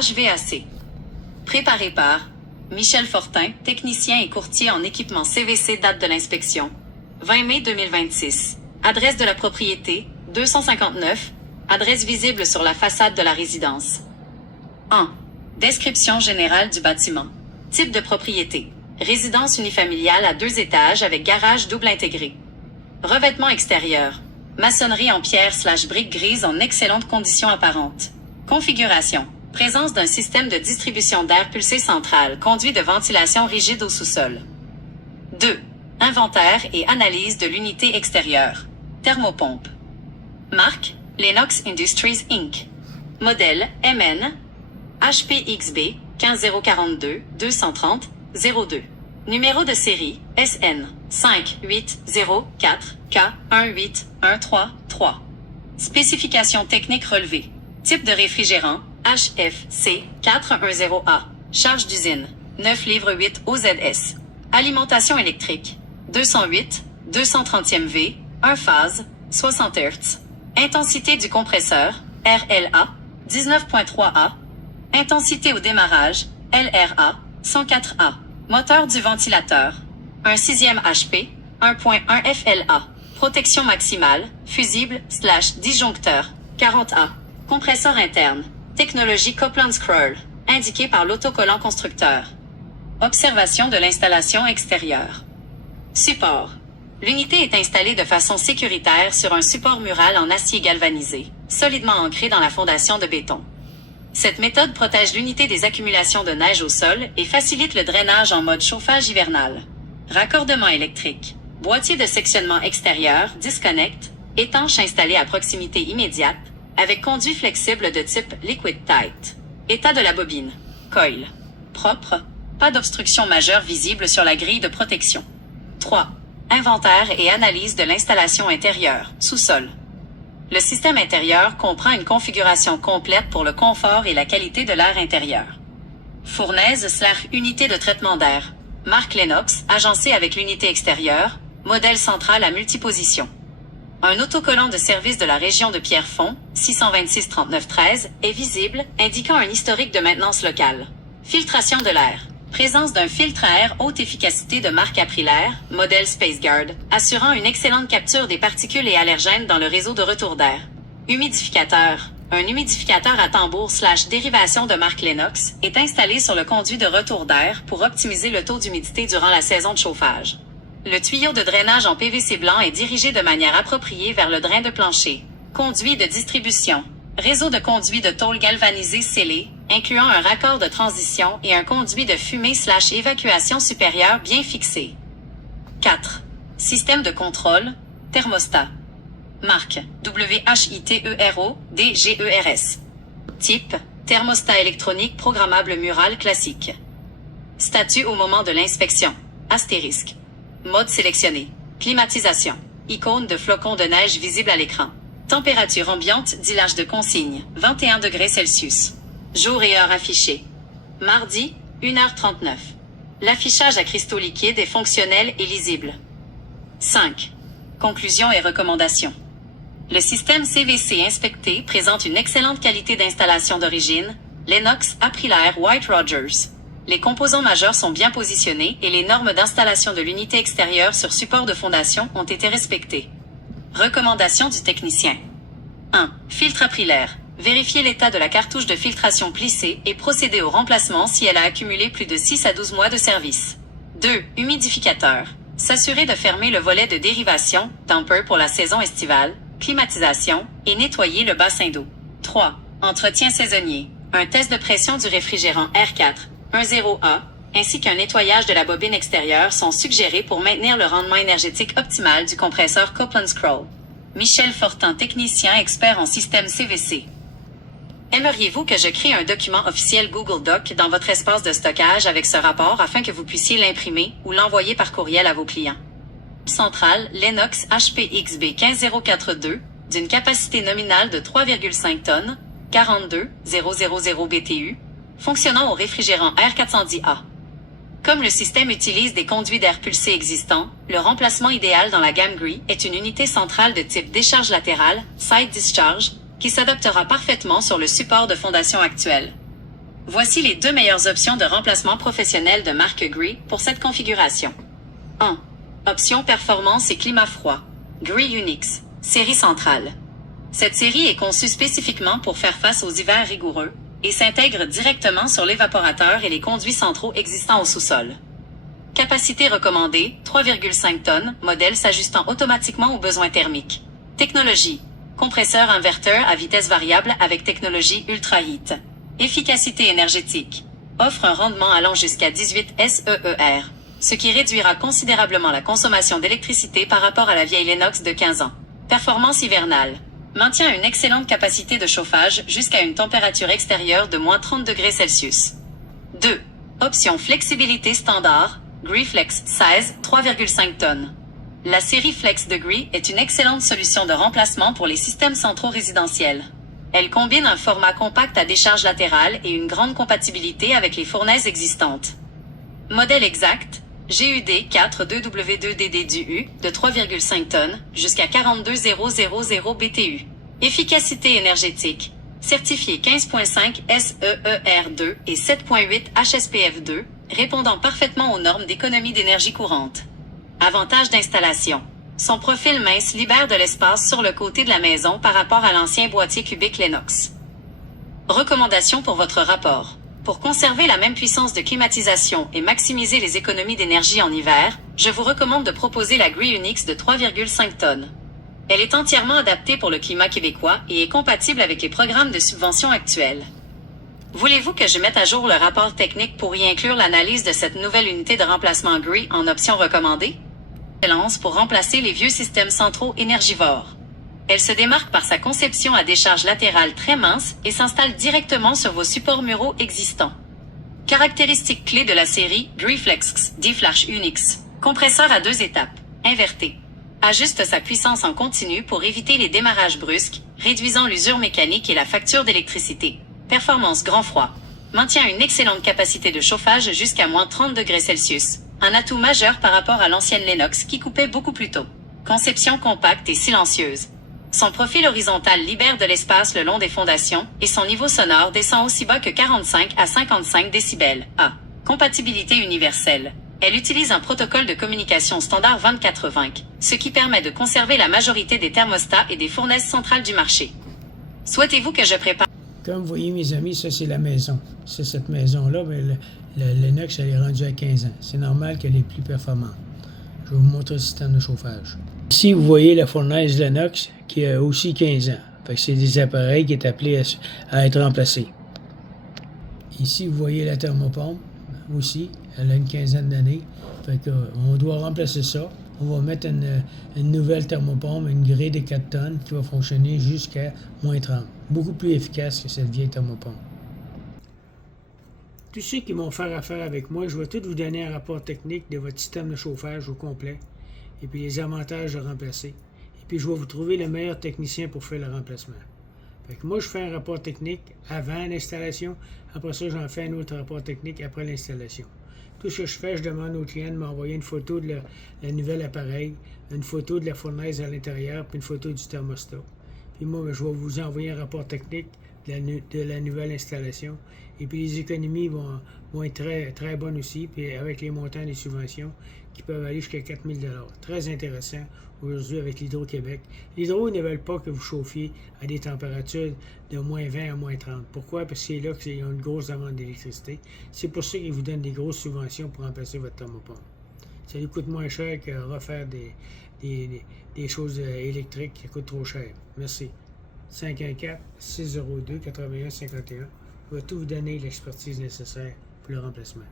HVAC. Préparé par Michel Fortin, technicien et courtier en équipement CVC. Date de l'inspection 20 mai 2026. Adresse de la propriété 259. Adresse visible sur la façade de la résidence. 1. Description générale du bâtiment. Type de propriété. Résidence unifamiliale à 2 étages avec garage double intégré. Revêtement extérieur. Maçonnerie en pierre/briques grises en excellentes conditions apparentes. Configuration. Présence d'un système de distribution d'air pulsé central, conduit de ventilation rigide au sous-sol. 2. Inventaire et analyse de l'unité extérieure. Thermopompe. Marque, Lennox Industries Inc. Modèle, MN, HPXB 15042 230 02. Numéro de série, SN 5804 K18133. Spécifications techniques relevées. Type de réfrigérant, HFC 410A. Charge d'usine, 9 livres 8 OZS. Alimentation électrique, 208, 230e V, 1 phase, 60 Hz. Intensité du compresseur, RLA, 19.3A. Intensité au démarrage, LRA, 104A. Moteur du ventilateur, un 6e HP, 1.1 FLA. Protection maximale, fusible/disjoncteur, 40A. Compresseur interne, technologie Copeland Scroll, indiqué par l'autocollant constructeur. Observation de l'installation extérieure. Support. L'unité est installée de façon sécuritaire sur un support mural en acier galvanisé, solidement ancré dans la fondation de béton. Cette méthode protège l'unité des accumulations de neige au sol et facilite le drainage en mode chauffage hivernal. Raccordement électrique. Boîtier de sectionnement extérieur, disconnect, étanche installé à proximité immédiate, avec conduit flexible de type Liquid Tight. État de la bobine. Coil. Propre. Pas d'obstruction majeure visible sur la grille de protection. 3. Inventaire et analyse de l'installation intérieure, sous-sol. Le système intérieur comprend une configuration complète pour le confort et la qualité de l'air intérieur. Fournaise/unité de traitement d'air. Marque Lennox, agencée avec l'unité extérieure, modèle central à multiposition. Un autocollant de service de la région de Pierrefonds, 626 39 13, est visible, indiquant un historique de maintenance locale. Filtration de l'air. Présence d'un filtre à air haute efficacité de marque Aprilaire, modèle SpaceGuard, assurant une excellente capture des particules et allergènes dans le réseau de retour d'air. Humidificateur. Un humidificateur à tambour/dérivation de marque Lennox est installé sur le conduit de retour d'air pour optimiser le taux d'humidité durant la saison de chauffage. Le tuyau de drainage en PVC blanc est dirigé de manière appropriée vers le drain de plancher. Conduit de distribution. Réseau de conduits de tôle galvanisé scellé, incluant un raccord de transition et un conduit de fumée/évacuation supérieure bien fixé. 4. Système de contrôle, thermostat. Marque, WHITERO, DGERS. Type, thermostat électronique programmable mural classique. Statut au moment de l'inspection, astérisque. Mode sélectionné, climatisation. Icône de flocons de neige visible à l'écran. Température ambiante, dilage de consigne, 21 degrés Celsius. Jour et heure affichés. Mardi, 1h39. L'affichage à cristaux liquides est fonctionnel et lisible. 5. Conclusions et recommandations. Le système CVC inspecté présente une excellente qualité d'installation d'origine, Lennox Aprilaire White Rogers. Les composants majeurs sont bien positionnés et les normes d'installation de l'unité extérieure sur support de fondation ont été respectées. Recommandations du technicien. 1. Filtre Aprilaire. Vérifier l'état de la cartouche de filtration plissée et procéder au remplacement si elle a accumulé plus de 6 à 12 mois de service. 2. Humidificateur. S'assurer de fermer le volet de dérivation, damper pour la saison estivale, climatisation, et nettoyer le bassin d'eau. 3. Entretien saisonnier. Un test de pression du réfrigérant R4, 10A, ainsi qu'un nettoyage de la bobine extérieure sont suggérés pour maintenir le rendement énergétique optimal du compresseur Copeland Scroll. Michel Fortin, technicien expert en système CVC. Aimeriez-vous que je crée un document officiel Google Doc dans votre espace de stockage avec ce rapport afin que vous puissiez l'imprimer ou l'envoyer par courriel à vos clients? Centrale Lennox HPXB 15042, d'une capacité nominale de 3,5 tonnes, 42,000 BTU, fonctionnant au réfrigérant R410A. Comme le système utilise des conduits d'air pulsé existants, le remplacement idéal dans la gamme Gree est une unité centrale de type décharge latérale, side discharge, qui s'adaptera parfaitement sur le support de fondation actuel. Voici les 2 meilleures options de remplacement professionnel de marque Gree pour cette configuration. 1. Option performance et climat froid. Gree Unix, série centrale. Cette série est conçue spécifiquement pour faire face aux hivers rigoureux et s'intègre directement sur l'évaporateur et les conduits centraux existants au sous-sol. Capacité recommandée, 3,5 tonnes, modèle s'ajustant automatiquement aux besoins thermiques. Technologie. Compresseur inverteur à vitesse variable avec technologie Ultra Heat. Efficacité énergétique. Offre un rendement allant jusqu'à 18 SEER, ce qui réduira considérablement la consommation d'électricité par rapport à la vieille Lennox de 15 ans. Performance hivernale. Maintient une excellente capacité de chauffage jusqu'à une température extérieure de moins 30 degrés Celsius. 2. Option flexibilité standard, Gree Flex Size 3,5 tonnes. La série Flex de Gree est une excellente solution de remplacement pour les systèmes centraux résidentiels. Elle combine un format compact à décharge latérale et une grande compatibilité avec les fournaises existantes. Modèle exact, GUD 4 2W2DD de 3,5 tonnes jusqu'à 42000 BTU. Efficacité énergétique, certifié 15.5 SEER2 et 7.8 HSPF2, répondant parfaitement aux normes d'économie d'énergie courante. Avantage d'installation. Son profil mince libère de l'espace sur le côté de la maison par rapport à l'ancien boîtier cubique Lennox. Recommandations pour votre rapport. Pour conserver la même puissance de climatisation et maximiser les économies d'énergie en hiver, je vous recommande de proposer la Gree Unix de 3,5 tonnes. Elle est entièrement adaptée pour le climat québécois et est compatible avec les programmes de subvention actuels. Voulez-vous que je mette à jour le rapport technique pour y inclure l'analyse de cette nouvelle unité de remplacement Gree en option recommandée? Excellence pour remplacer les vieux systèmes centraux énergivores. Elle se démarque par sa conception à décharge latérale très mince et s'installe directement sur vos supports muraux existants. Caractéristiques clés de la série Gree Flex D-Flash Unix. Compresseur à 2 étapes. Inverté. Ajuste sa puissance en continu pour éviter les démarrages brusques, réduisant l'usure mécanique et la facture d'électricité. Performance grand froid. Maintient une excellente capacité de chauffage jusqu'à moins 30 degrés Celsius. Un atout majeur par rapport à l'ancienne Lennox qui coupait beaucoup plus tôt. Conception compacte et silencieuse. Son profil horizontal libère de l'espace le long des fondations et son niveau sonore descend aussi bas que 45 à 55 décibels. A. Compatibilité universelle. Elle utilise un protocole de communication standard 2420, ce qui permet de conserver la majorité des thermostats et des fournaises centrales du marché. Souhaitez-vous que je prépare... Comme vous voyez, mes amis, ça, c'est la maison. C'est cette maison-là, mais le Lennox, elle est rendue à 15 ans. C'est normal qu'elle est plus performante. Je vais vous montrer le système de chauffage. Ici, vous voyez la fournaise Lennox qui a aussi 15 ans. Fait que c'est des appareils qui est appelés à être remplacés. Ici, vous voyez la thermopompe aussi. Elle a une quinzaine d'années. Fait qu'on doit remplacer ça. On va mettre une nouvelle thermopompe, une grille de 4 tonnes qui va fonctionner jusqu'à moins 30. Beaucoup plus efficace que cette vieille thermopompe. Tous ceux qui vont faire affaire avec moi, je vais tout vous donner un rapport technique de votre système de chauffage au complet, et puis les avantages de remplacer. Et puis je vais vous trouver le meilleur technicien pour faire le remplacement. Fait que moi, je fais un rapport technique avant l'installation. Après ça, j'en fais un autre rapport technique après l'installation. Tout ce que je fais, je demande au client de m'envoyer une photo de la nouvelle appareil, une photo de la fournaise à l'intérieur, puis une photo du thermostat. Puis moi, je vais vous envoyer un rapport technique de la nouvelle installation. Et puis les économies vont être très, très bonnes aussi, puis avec les montants des subventions qui peuvent aller jusqu'à 4 000 $. Très intéressant aujourd'hui avec l'Hydro-Québec. L'Hydro ne veulent pas que vous chauffiez à des températures de moins 20 à moins 30. Pourquoi? Parce que c'est là qu'ils ont une grosse demande d'électricité. C'est pour ça qu'ils vous donnent des grosses subventions pour remplacer votre thermopompe. Ça lui coûte moins cher que refaire des choses électriques qui coûtent trop cher. Merci. 514-602-8151. Je vais tout vous donner l'expertise nécessaire pour le remplacement.